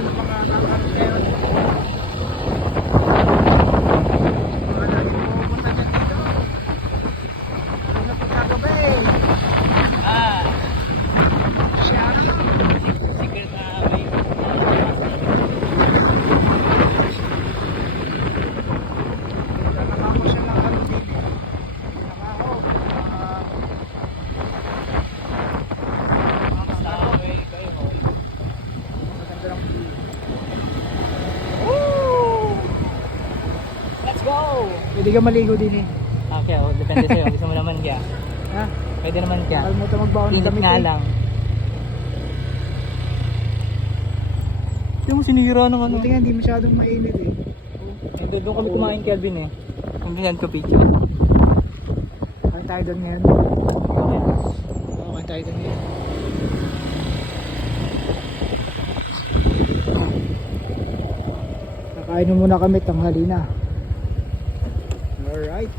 sa mga kakartero. Mga lagi pupunta dyan dito. Ano na pagkagabi? Siya. Secret na way. Nakakako siya ng ano dito. Nakako. Sa way kayo. Maganda lang. Let's go! Pwede ka maligo din eh. Okay, oh, depende sa'yo. Gusto mo naman kaya. Ha? Pwede naman kaya. Kalimutan magbaon ng Init damit nga eh. lang. Hindi mo sinira ng ano. Buti nga hindi masyadong mainit eh. Doon kami kumain, Kelvin eh. Hindi yan ko picture. Kain tayo doon ngayon. Oo, kain tayo doon ngayon. Kakain muna kami, tanghali na. Alright.